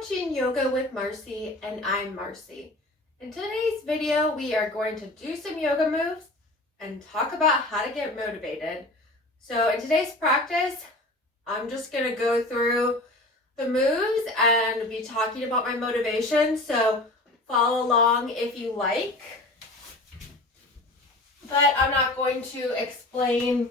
watching Yoga with Marcie, and I'm Marcie. In today's video, we are going to do some yoga moves and talk about how to get motivated. So in today's practice, I'm just going to go through the moves and be talking about my motivation. So follow along if you like. But I'm not going to explain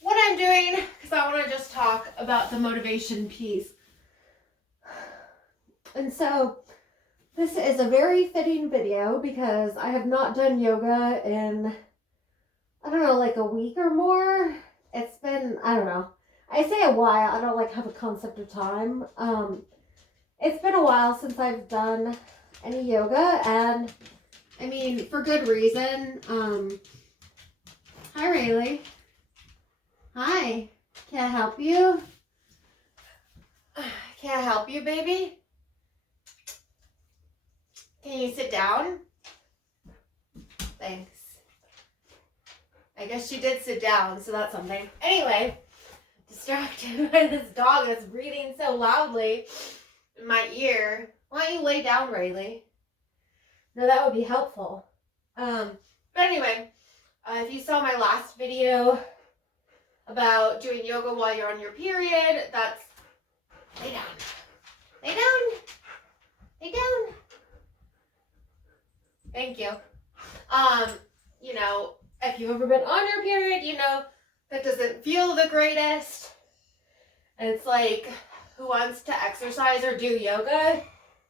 what I'm doing because I want to just talk about the motivation piece. And so this is a very fitting video because I have not done yoga in, I don't know, like a week or more. It's been, I don't know. I say a while. I don't have a concept of time. It's been a while since I've done any yoga, and I mean, for good reason. Hi, Rayleigh. Hi. Can I help you? Can I help you, baby? Can you sit down? Thanks. I guess she did sit down, so that's something. Anyway, distracted by this dog that's breathing so loudly in my ear. Why don't you lay down, Rayleigh? No, that would be helpful. But anyway, if you saw my last video about doing yoga while you're on your period, that's lay down. Lay down. Lay down. Thank you. You know, if you've ever been on your period, you know that doesn't feel the greatest. And it's like, who wants to exercise or do yoga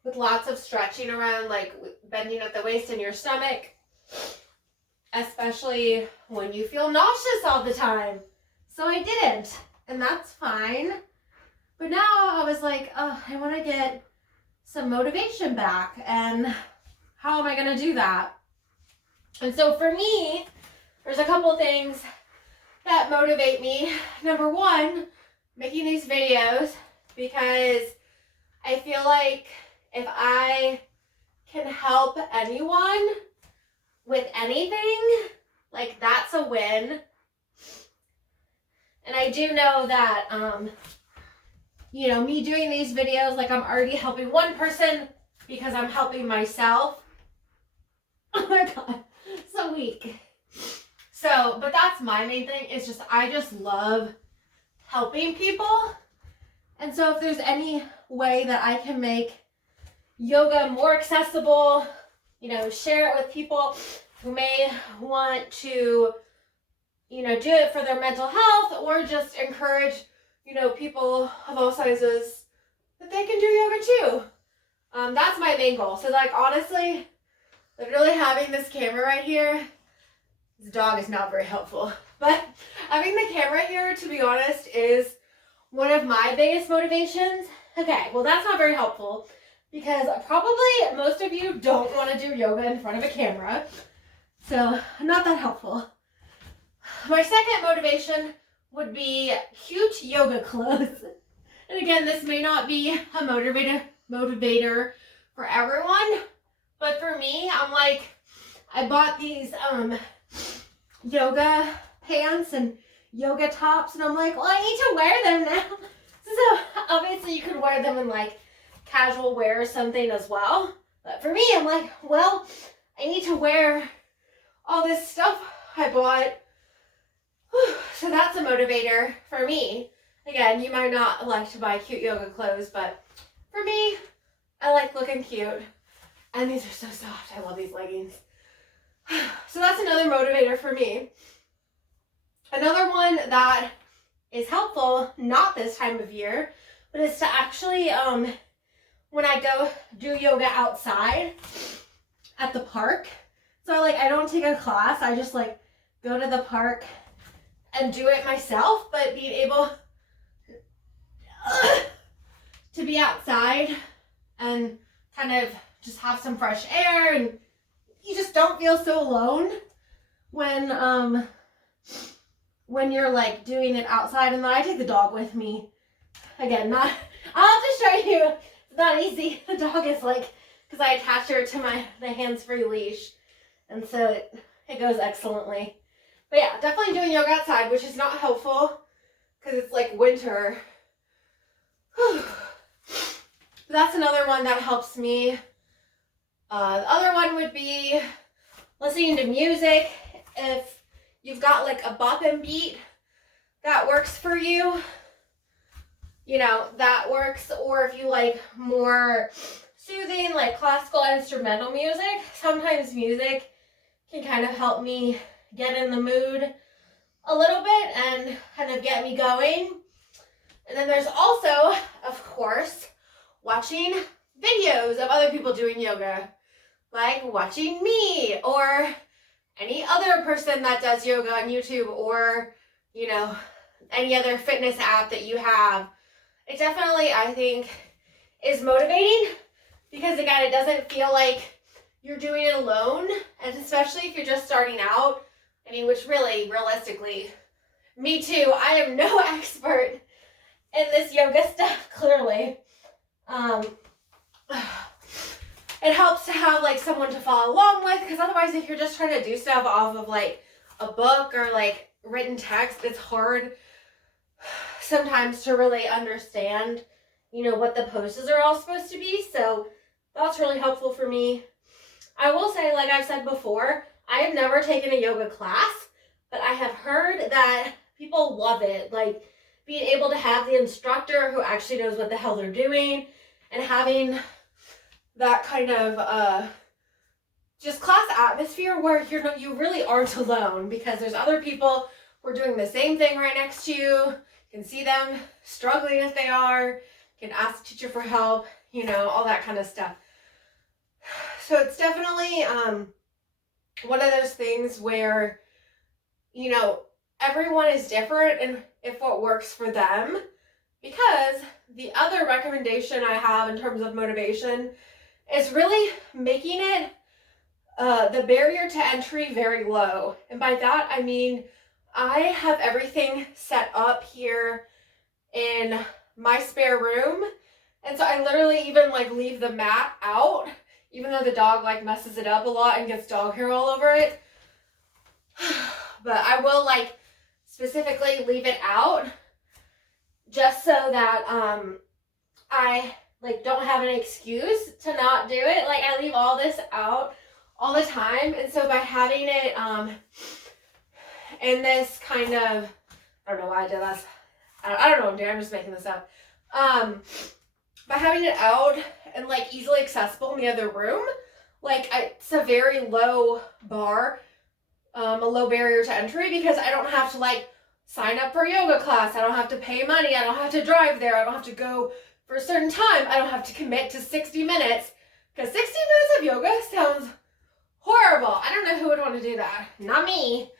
with lots of stretching around, like bending at the waist in your stomach, especially when you feel nauseous all the time. So I didn't, and that's fine. But now I was like, oh, I want to get some motivation back, and how am I going to do that? And so for me, there's a couple things that motivate me. Number one, making these videos, because I feel like if I can help anyone with anything, like that's a win. And I do know that, you know, me doing these videos, like I'm already helping one person because I'm helping myself. Oh my God, so weak. So, but that's my main thing. It's just, I just love helping people. And so if there's any way that I can make yoga more accessible, you know, share it with people who may want to, you know, do it for their mental health, or just encourage, you know, people of all sizes that they can do yoga too. That's my main goal. So like, honestly, literally having this camera right here, this dog is not very helpful, but having the camera here, to be honest, is one of my biggest motivations. Okay, well that's not very helpful because probably most of you don't want to do yoga in front of a camera, so not that helpful. My second motivation would be cute yoga clothes. And again, this may not be a motivator for everyone, but for me, I'm like, I bought these yoga pants and yoga tops, and I'm like, well, I need to wear them now. So obviously you could wear them in like casual wear or something as well. But for me, I'm like, well, I need to wear all this stuff I bought. So that's a motivator for me. Again, you might not like to buy cute yoga clothes, but for me, I like looking cute. And these are so soft. I love these leggings. So that's another motivator for me. Another one that is helpful, not this time of year, but is to actually, when I go do yoga outside at the park. So I don't take a class. I just like go to the park and do it myself, but being able to be outside and kind of just have some fresh air, and you just don't feel so alone when you're like doing it outside. And then I take the dog with me. Again, I'll have to show you. It's not easy. The dog is like, because I attach her to the hands-free leash, and so it goes excellently. But yeah, definitely doing yoga outside, which is not helpful because it's like winter. That's another one that helps me. The other one would be listening to music. If you've got like a bop and beat that works for you, you know, that works. Or if you like more soothing, like classical instrumental music, sometimes music can kind of help me get in the mood a little bit and kind of get me going. And then there's also, of course, watching videos of other people doing yoga, like watching me or any other person that does yoga on YouTube, or, you know, any other fitness app that you have. It definitely, I think, is motivating because, again, it doesn't feel like you're doing it alone. And especially if you're just starting out, I mean, which really, realistically, me too, I am no expert in this yoga stuff, clearly. It helps to have like someone to follow along with, because otherwise if you're just trying to do stuff off of like a book or like written text, it's hard sometimes to really understand, you know, what the poses are all supposed to be. So that's really helpful for me. I will say, like I've said before, I have never taken a yoga class, but I have heard that people love it. Like being able to have the instructor who actually knows what the hell they're doing and having that kind of just class atmosphere where you really aren't alone, because there's other people who are doing the same thing right next to you. You can see them struggling if they are. You can ask the teacher for help, you know, all that kind of stuff. So it's definitely one of those things where, you know, everyone is different and if what works for them. Because the other recommendation I have in terms of motivation is really making it the barrier to entry very low. And by that, I mean, I have everything set up here in my spare room. And so I literally even like leave the mat out, even though the dog like messes it up a lot and gets dog hair all over it. But I will like specifically leave it out just so that I like don't have an excuse to not do it. Like I leave all this out all the time, and so by having it in this kind of, I don't know why I did this. I don't know what I'm doing. I'm just making this up. By having it out and like easily accessible in the other room, like it's a very low bar, a low barrier to entry, because I don't have to like sign up for a yoga class. I don't have to pay money. I don't have to drive there. I don't have to go for a certain time. I don't have to commit to 60 minutes, because 60 minutes of yoga sounds horrible. I don't know who would want to do that. Not me.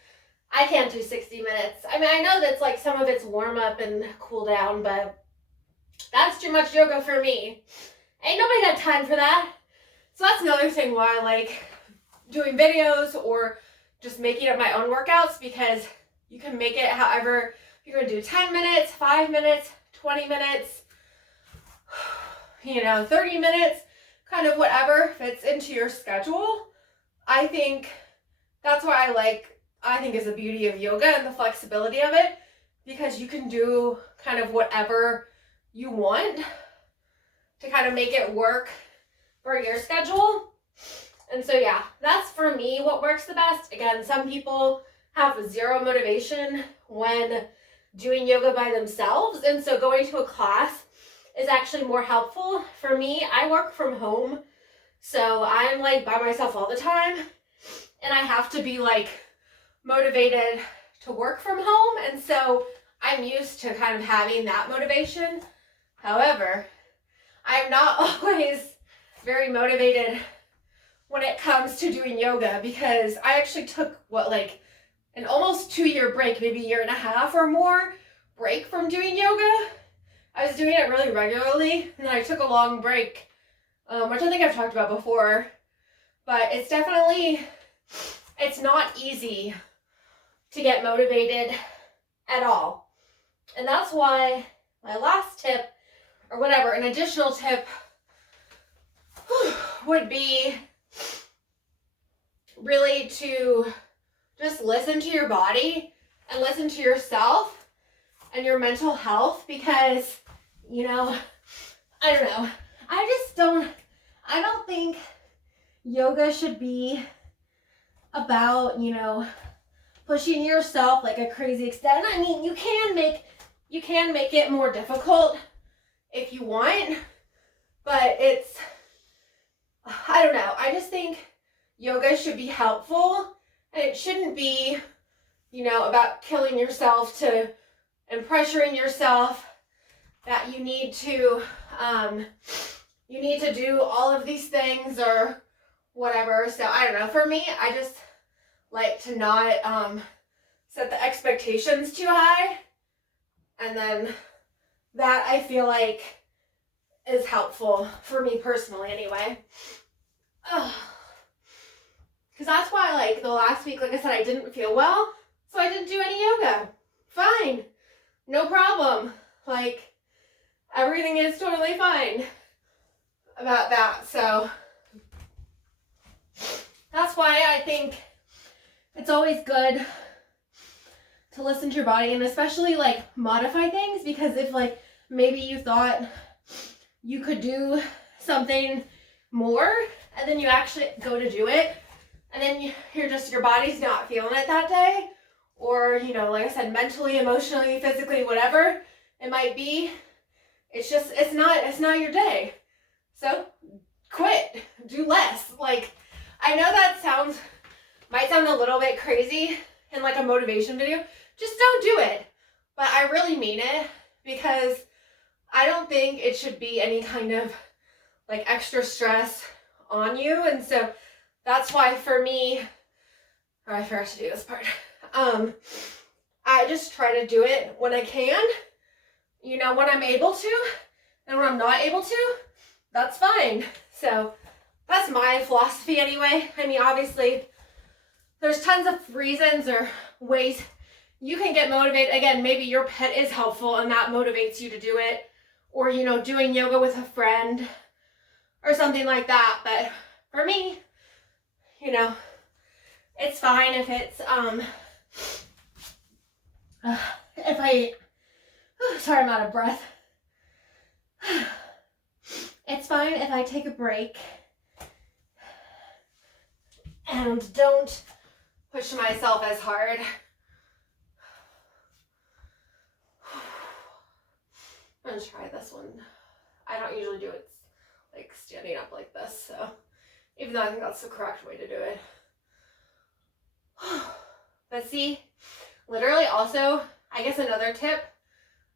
I can't do 60 minutes. I mean, I know that's like some of it's warm up and cool down, but that's too much yoga for me. Ain't nobody got time for that. So that's another thing why I like doing videos or just making up my own workouts, because you can make it however you're going to do. 10 minutes, 5 minutes, 20 minutes, you know, 30 minutes, kind of whatever fits into your schedule. I think that's why I think is the beauty of yoga and the flexibility of it, because you can do kind of whatever you want to kind of make it work for your schedule. And so yeah, that's for me what works the best. Again, some people have zero motivation when doing yoga by themselves, and so going to a class is actually more helpful. For me, I work from home, so I'm like by myself all the time, and I have to be like motivated to work from home, and so I'm used to kind of having that motivation. However, I'm not always very motivated when it comes to doing yoga, because I actually took an almost 2-year break, maybe 1.5 years or more break from doing yoga. I was doing it really regularly, and then I took a long break, which I think I've talked about before, but it's not easy to get motivated at all. And that's why my last tip, or whatever, an additional tip would be really to just listen to your body and listen to yourself and your mental health, because, you know, I don't know. I I don't think yoga should be about, you know, pushing yourself like a crazy extent. I mean, you can make it more difficult if you want, but it's, I don't know. I just think yoga should be helpful, and it shouldn't be, you know, about killing yourself and pressuring yourself that you need to do all of these things or whatever. So I don't know. For me, I just like to not set the expectations too high, and then that I feel like is helpful for me personally anyway. Because that's why, like, the last week, like I said, I didn't feel well, so I didn't do any yoga. Fine. No problem. Like, everything is totally fine about that. So that's why I think it's always good to listen to your body, and especially like modify things, because if like maybe you thought you could do something more and then you actually go to do it and then your body's not feeling it that day, or, you know, like I said, mentally, emotionally, physically, whatever it might be, it's not your day. So quit, do less. Like, I know that might sound a little bit crazy in like a motivation video. Just don't do it. But I really mean it, because I don't think it should be any kind of like extra stress on you. And so that's why for me, I forgot to do this part. I just try to do it when I can, you know, when I'm able to, and when I'm not able to, that's fine. So that's my philosophy anyway. I mean, obviously there's tons of reasons or ways you can get motivated. Again, maybe your pet is helpful and that motivates you to do it, or, you know, doing yoga with a friend or something like that. But for me, you know, it's fine if it's, sorry, I'm out of breath. It's fine if I take a break and don't push myself as hard. I'm gonna try this one. I don't usually do it like standing up like this, so even though I think that's the correct way to do it. But see, literally also, I guess another tip,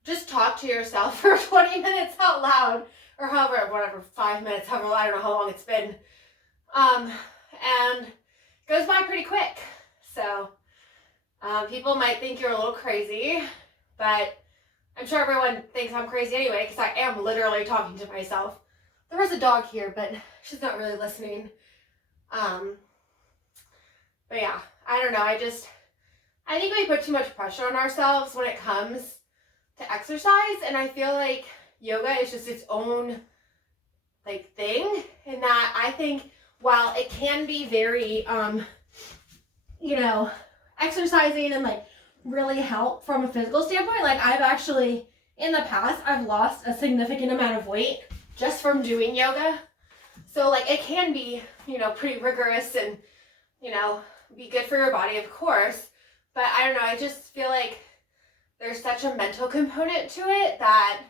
just talk to yourself for 20 minutes out loud, or however, whatever, 5 minutes, however, I don't know how long it's been. And it goes by pretty quick. So people might think you're a little crazy, but I'm sure everyone thinks I'm crazy anyway, because I am literally talking to myself. There was a dog here, but she's not really listening. But yeah, I don't know. I think we put too much pressure on ourselves when it comes to exercise, and I feel like yoga is just its own like thing, in that I think while it can be very, you know, exercising and like really help from a physical standpoint, like I've actually, in the past, I've lost a significant amount of weight just from doing yoga. So like it can be, you know, pretty rigorous and, you know, be good for your body, of course. But I don't know, I just feel like there's such a mental component to it that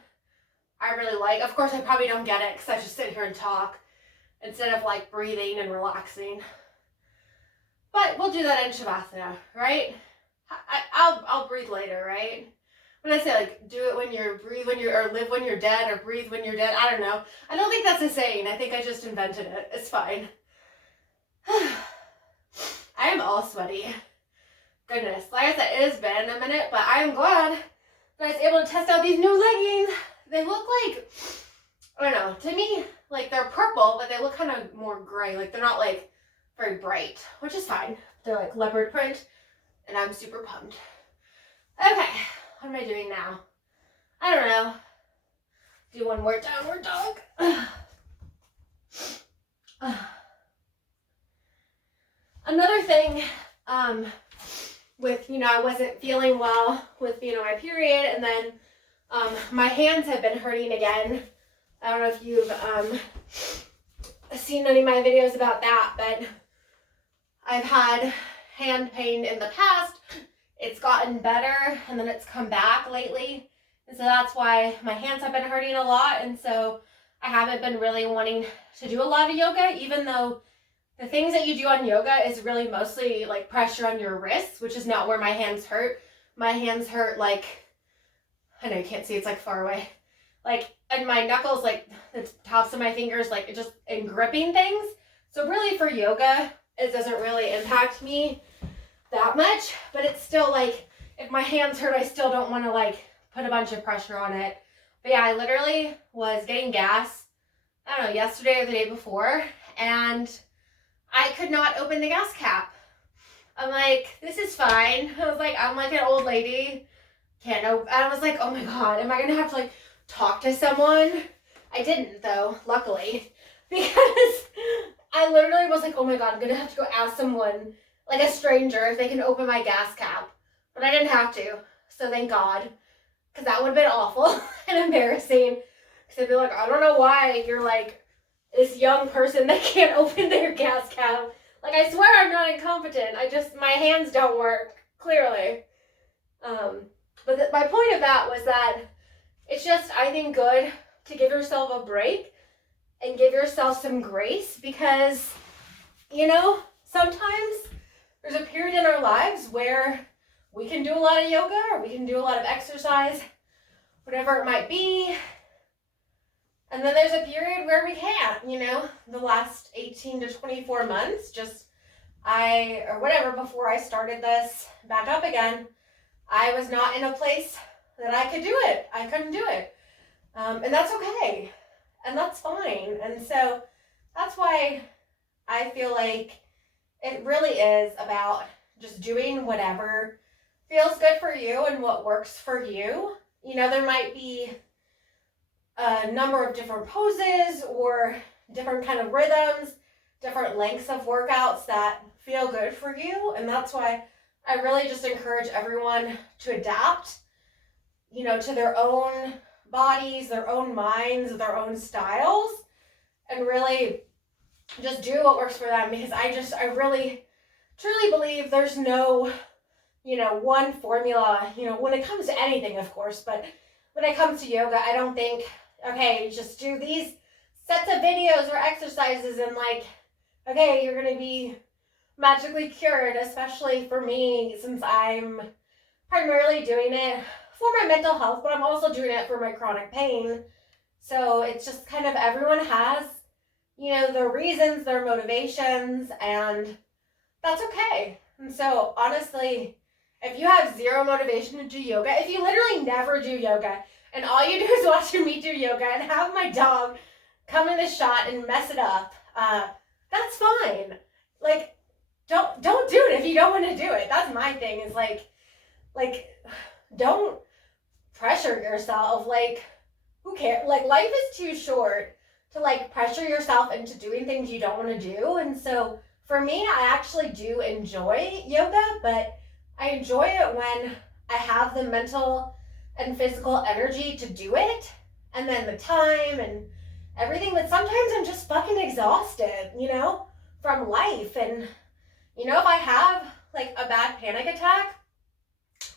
I really like. Of course, I probably don't get it because I just sit here and talk instead of like breathing and relaxing. But we'll do that in Shavasana, right? I'll breathe later, right? When I say like do it when you're, breathe when you're, or live when you're dead, or breathe when you're dead, I don't know. I don't think that's a saying. I think I just invented it. It's fine. I am all sweaty. Goodness. Like I said, it has been a minute, but I am glad that I was able to test out these new leggings. They look like, I don't know, to me, like they're purple, but they look kind of more gray. Like they're not like very bright, which is fine. They're like leopard print, and I'm super pumped. Okay, what am I doing now? I don't know. Do one more downward dog. Another thing, with, you know, I wasn't feeling well with, you know, my period, and then my hands have been hurting again I don't know if you've seen any of my videos about that, but I've had hand pain in the past. It's gotten better, and then it's come back lately. And so that's why my hands have been hurting a lot. And so I haven't been really wanting to do a lot of yoga, even though the things that you do on yoga is really mostly like pressure on your wrists, which is not where my hands hurt. My hands hurt like, I know you can't see, it's like far away. Like, and my knuckles, like the tops of my fingers, like it just in gripping things. So really for yoga, it doesn't really impact me that much, but it's still like, if my hands hurt, I still don't want to like put a bunch of pressure on it. But yeah, I literally was getting gas, I don't know, yesterday or the day before, and I could not open the gas cap. I'm like, this is fine. I'm like an old lady. Can't open. I was like, oh my God, am I going to have to like talk to someone? I didn't though, luckily, because I literally was like, oh my God, I'm going to have to go ask someone, like a stranger, if they can open my gas cap. But I didn't have to, so thank God, because that would have been awful and embarrassing. Because I'd be like, I don't know why you're like this young person that can't open their gas cap. Like, I swear I'm not incompetent. My hands don't work, clearly. But my point of that was that it's just, I think, good to give yourself a break and give yourself some grace, because, you know, sometimes there's a period in our lives where we can do a lot of yoga or we can do a lot of exercise, whatever it might be. And then there's a period where we can't, you know, the last 18 to 24 months, before I started this back up again, I was not in a place that I could do it. I couldn't do it. And that's okay. And that's fine. And so that's why I feel like it really is about just doing whatever feels good for you and what works for you. You know, there might be a number of different poses or different kind of rhythms, different lengths of workouts that feel good for you. And that's why I really just encourage everyone to adapt, you know, to their own bodies, their own minds, their own styles, and really just do what works for them. Because I really truly believe there's no, you know, one formula, you know, when it comes to anything, of course, but when it comes to yoga, I don't think, okay, just do these sets of videos or exercises and like, okay, you're going to be magically cured, especially for me, since I'm primarily doing it for my mental health, but I'm also doing it for my chronic pain. So it's just kind of, everyone has, you know, their reasons, their motivations, and that's okay. And so honestly, if you have zero motivation to do yoga, if you literally never do yoga, and all you do is watch me do yoga and have my dog come in the shot and mess it up, that's fine. Like, don't do it if you don't want to do it. That's my thing, is like, don't pressure yourself. Like, who cares? Like, life is too short to like pressure yourself into doing things you don't want to do. And so for me, I actually do enjoy yoga, but I enjoy it when I have the mental and physical energy to do it, and then the time and everything. But sometimes I'm just fucking exhausted, you know, from life. And, you know, if I have like a bad panic attack,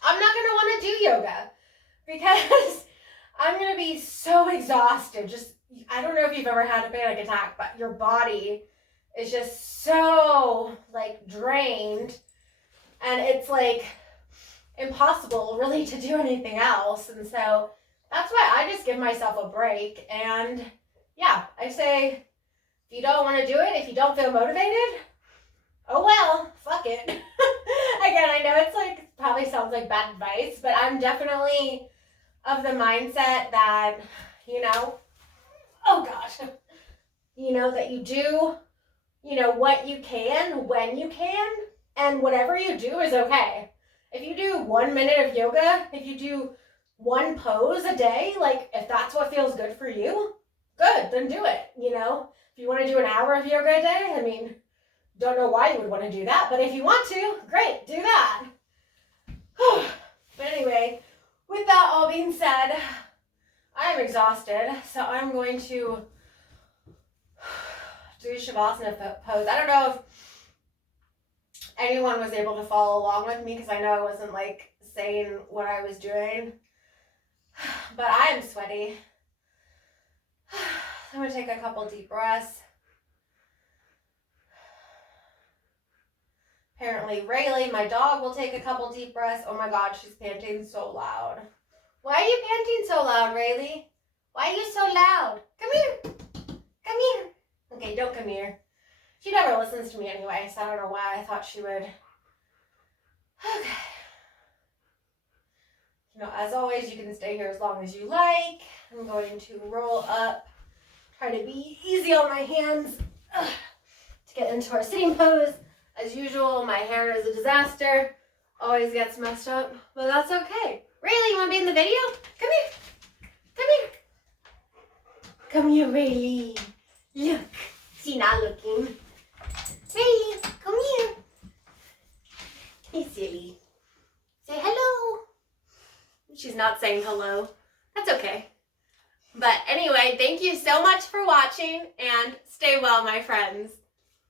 I'm not going to want to do yoga, because I'm going to be so exhausted. Just, I don't know if you've ever had a panic attack, but your body is just so like drained, and it's like impossible really to do anything else. And so that's why I just give myself a break. And yeah, I say, if you don't want to do it, if you don't feel motivated, oh well, fuck it. Again, I know it's like, probably sounds like bad advice, but I'm definitely of the mindset that, you know, oh gosh, you know, that you do, you know, what you can, when you can, and whatever you do is okay. If you do 1 minute of yoga, if you do one pose a day, like if that's what feels good for you, good, then do it, you know. If you want to do an hour of yoga a day, I mean, don't know why you would want to do that, but if you want to, great, do that. But anyway, with that all being said, I am exhausted, so I'm going to do Shavasana pose. I don't know if anyone was able to follow along with me because I know I wasn't like saying what I was doing, but I am sweaty. I'm going to take a couple deep breaths. Apparently Rayleigh, my dog, will take a couple deep breaths. Oh my God, she's panting so loud. Why are you panting so loud, Rayleigh? Why are you so loud? Come here. Come here. Okay, don't come here. She never listens to me anyway, so I don't know why I thought she would. Okay. You know, as always, you can stay here as long as you like. I'm going to roll up, try to be easy on my hands to get into our sitting pose. As usual, my hair is a disaster. Always gets messed up, but that's okay. Rayleigh, you want to be in the video? Come here. Come here. Come here, Rayleigh. Look. She's not looking. Rayleigh, come here. Hey, silly. Say hello. She's not saying hello. That's okay. But anyway, thank you so much for watching, and stay well, my friends.